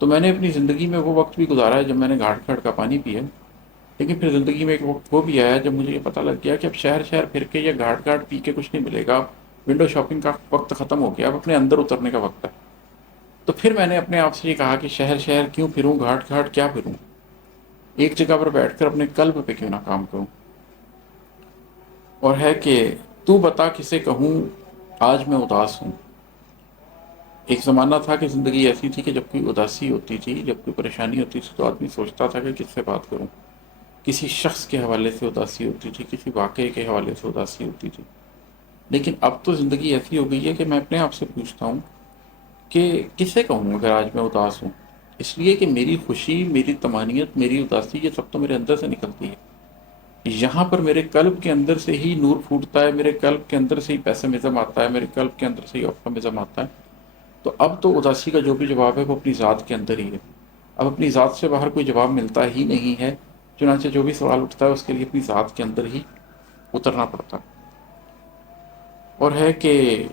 تو میں نے اپنی زندگی میں وہ وقت بھی گزارا ہے جب میں نے گھاٹ گھاٹ کا پانی پیا، لیکن پھر زندگی میں ایک وقت وہ بھی آیا جب مجھے یہ پتہ لگ گیا کہ اب شہر شہر پھر کے یا گھاٹ گھاٹ پی کے کچھ نہیں ملے گا، اب ونڈو شاپنگ کا وقت ختم ہو گیا، اب اپنے اندر اترنے کا وقت ہے۔ تو پھر میں نے اپنے آپ سے یہ کہا کہ شہر شہر کیوں پھروں، گھاٹ گھاٹ کیا پھروں، ایک جگہ پر بیٹھ کر اپنے قلب پہ کیوں نہ کام کروں۔ اور ہے کہ تو بتا کسے کہوں آج میں اداس ہوں۔ ایک زمانہ تھا کہ زندگی ایسی تھی کہ جب کوئی اداسی ہوتی تھی، جب کوئی پریشانی ہوتی تھی تو آدمی سوچتا تھا کہ کس سے بات کروں، کسی شخص کے حوالے سے اداسی ہوتی تھی، کسی واقعے کے حوالے سے اداسی ہوتی تھی۔ لیکن اب تو زندگی ایسی ہو گئی ہے کہ میں اپنے آپ سے پوچھتا ہوں کہ کسے کہوں اگر آج میں اداس ہوں، اس لیے کہ میری خوشی، میری طمانینت، میری اداسی، یہ سب تو میرے اندر سے نکلتی ہے۔ یہاں پر میرے قلب کے اندر سے ہی نور پھوٹتا ہے، میرے قلب کے اندر سے ہی پیسمزم آتا ہے، میرے قلب کے اندر سے ہی آپٹمزم آتا ہے۔ تو اب تو اداسی کا جو بھی جواب ہے وہ اپنی ذات کے اندر ہی ہے، اب اپنی ذات سے باہر کوئی جواب ملتا ہی نہیں ہے، چنانچہ جو بھی سوال اٹھتا ہے اس کے لیے اپنی ذات کے اندر ہی اترنا پڑتا ہے۔ اور ہے کہ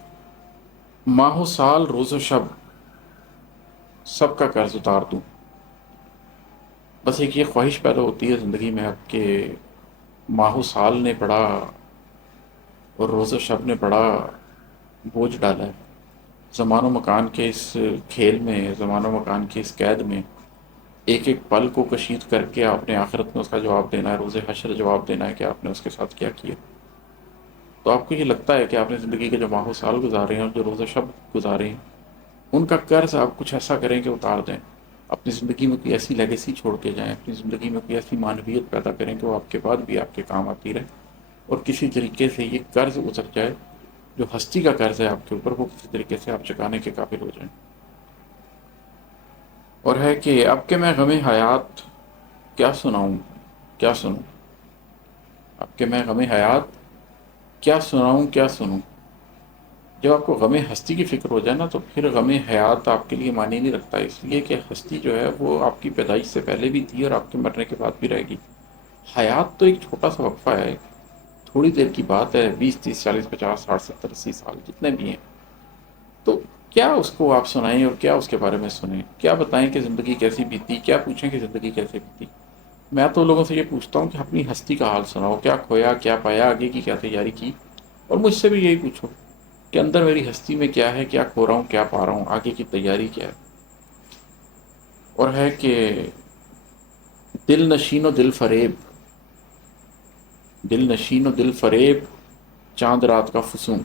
ماہ و سال، روز و شب، سب کا قرض اتار دوں۔ بس ایک یہ خواہش پیدا ہوتی ہے زندگی میں اب کہ ماہ و سال نے بڑا اور روز و شب نے بڑا بوجھ ڈالا ہے زمان و مکان کے اس کھیل میں، زمان و مکان کی اس قید میں۔ ایک ایک پل کو کشید کر کے آپ نے آخرت میں اس کا جواب دینا ہے، روز حشر جواب دینا ہے کہ آپ نے اس کے ساتھ کیا کیا۔ تو آپ کو یہ لگتا ہے کہ آپ نے زندگی کے جو ماہ و سال گزارے ہیں اور جو روز و شب گزارے ہیں، ان کا قرض آپ کچھ ایسا کریں کہ اتار دیں، اپنی زندگی میں کوئی ایسی لیگیسی چھوڑ کے جائیں، اپنی زندگی میں کوئی ایسی معنویت پیدا کریں کہ وہ آپ کے بعد بھی آپ کے کام آتی رہے، اور کسی طریقے سے یہ قرض اتر جائے، جو ہستی کا قرض ہے آپ کے اوپر، وہ کسی طریقے سے آپ چکانے کے قابل ہو جائیں۔ اور ہے کہ اب کہ میں غم حیات کیا سناؤں، کیا سنوں، اب کہ میں غم حیات کیا سناؤں، کیا سنوں۔ جب آپ کو غم ہستی کی فکر ہو جائے نا تو پھر غم حیات آپ کے لیے معنی نہیں رکھتا، اس لیے کہ ہستی جو ہے وہ آپ کی پیدائش سے پہلے بھی تھی اور آپ کے مرنے کے بعد بھی رہے گی۔ حیات تو ایک چھوٹا سا وقفہ ہے، تھوڑی دیر کی بات ہے، 20 30 40 50 60 70 80 سال جتنے بھی ہیں۔ تو کیا اس کو آپ سنائیں اور کیا اس کے بارے میں سنیں، کیا بتائیں کہ زندگی کیسی بیتی، کیا پوچھیں کہ زندگی کیسے بیتی۔ میں تو لوگوں سے یہ پوچھتا ہوں کہ اپنی ہستی کا حال سناؤ، کیا کھویا، کیا پایا، آگے کی کیا تیاری کی، اور مجھ سے بھی یہی پوچھو کہ اندر میری ہستی میں کیا ہے، کیا کھو رہا ہوں، کیا پا رہا ہوں، آگے کی تیاری کیا ہے۔ اور ہے کہ دل نشین و دل فریب، دل نشین و دل فریب، چاند رات کا فسوں۔